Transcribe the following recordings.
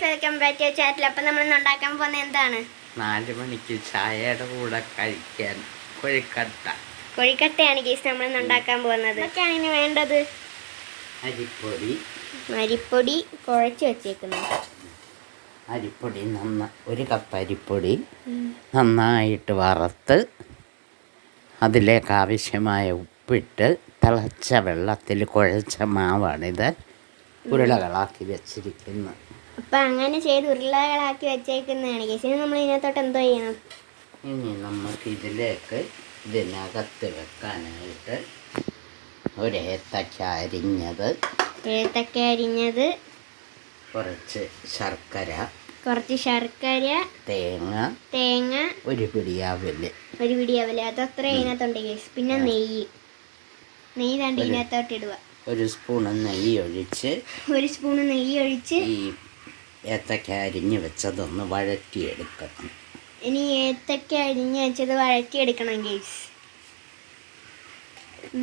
Welcome back to ചാറ്റിൽ. അപ്പം നമ്മൾ ഉണ്ടാക്കാൻ പോകുന്നത് എന്താണ്? 4 മണിക്ക് ചായയുടെ കൂടെ കഴിക്കാൻ കോഴിക്കട്ടയാണ് ഗീസ് നമ്മൾ ഉണ്ടാക്കാൻ പോകുന്നത്. എന്തൊക്കെയാണ് ഇതിന് വേണ്ടത്? അരിപ്പൊടി കുഴച്ച് വെച്ചേക്കുന്നു. അരിപ്പൊടി 1 കപ്പ് അരിപ്പൊടി നന്നായിട്ട് വറുത്ത് അതിലേക്ക് ആവശ്യമായ ഉപ്പിട്ട് തിളച്ച വെള്ളത്തിൽ കുഴച്ച മാവാണിത് ഉരുളകളാക്കി വെച്ചിരിക്കുന്നത്. അപ്പം അങ്ങനെ ചെയ്ത് ഉരുളകളാക്കി വെച്ചേക്കുന്നതാണ് ഗീസ്. ഇനി നമ്മൾ ഇതിനകത്തോട്ട് എന്തോ ചെയ്യണം? ഇനി നമുക്ക് ഇതിനകത്ത് വെക്കാനായിട്ട് ഒരു ഏത്തക്ക അരിഞ്ഞത്, കുറച്ച് ശർക്കര, തേങ്ങ, ഒരു പിടി അവല്, അതത്ര ഇതിനകത്തുണ്ട് ഗീസ്. പിന്നെ നെയ്യ് തണ്ട് ഇതിനകത്തോട്ട് ഇടുക. ഒരു സ്പൂണ് നെയ്യ് ഒഴിച്ച് ഈ ഏത്തക്ക അരിഞ്ഞ് വെച്ചതൊന്ന് വഴറ്റിയെടുക്കണം. ഇനി ഏത്തക്ക അരിഞ്ഞ് വെച്ചത് വഴറ്റിയെടുക്കണം ഗൈസ്.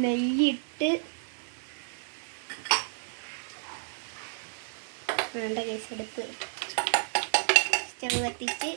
നെയ്യിട്ട് വേണ്ട ഗൈസ്. എടുത്ത് സ്റ്റവ് കത്തിച്ച്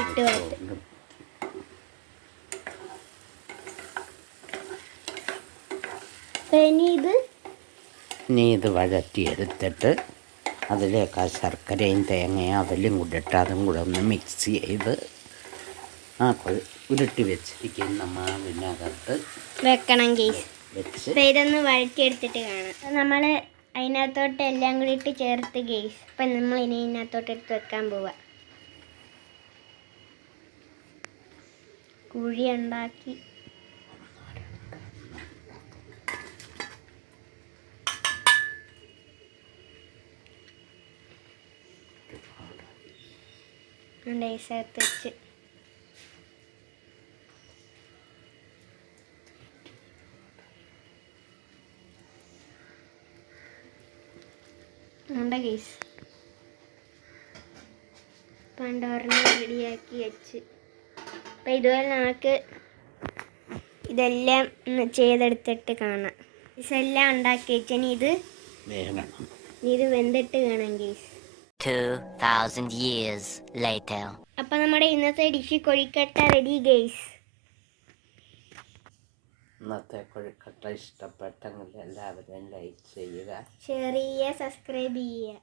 ഇട്ട് വരട്ടെ. ഇനി ഇത് വഴറ്റിയെടുത്തിട്ട് അതിലേക്ക് ആ ശർക്കരയും തേങ്ങയും അവലും കൂടെ ഇട്ട് അതും കൂടെ ഒന്ന് മിക്സ് ചെയ്ത് ഉരുട്ടി വെച്ചിരിക്കുന്ന മാവിനകത്ത് വെക്കണം ഗീസ്. ഇതൊന്ന് വഴറ്റിയെടുത്തിട്ട് കാണാം. നമ്മൾ അതിനകത്തോട്ട് എല്ലാം കൂടി ഇട്ട് ചേർത്ത് ഗീസ്. അപ്പം നമ്മൾ ഇനി ഇതിനകത്തോട്ട് എടുത്ത് വെക്കാൻ പോവാം. കുഴി ഉണ്ടാക്കി ഐസകത്ത് വെച്ച് ഗീസ് പണ്ടോറിനെ റെഡിയാക്കി വെച്ച്. അപ്പം ഇതുപോലെ നമുക്ക് ഇതെല്ലാം ചെയ്തെടുത്തിട്ട് കാണാം. ഇതെല്ലാം ഉണ്ടാക്കി വെച്ചാൽ ഇത് വെന്തിട്ട് കാണാം ഗീസ്. 2000 years later. അപ്പം നമ്മുടെ ഇന്നത്തെ ഡിഷ് കോഴിക്കട്ട റെഡി ഗൈസ്. ഇന്നത്തെ കോഴിക്കട്ട ഇഷ്ടപ്പെട്ടെങ്കിൽ എല്ലാവരും ലൈക്ക് ചെയ്യുക, ഷെയർ ചെയ്യുക, സബ്സ്ക്രൈബ് ചെയ്യുക.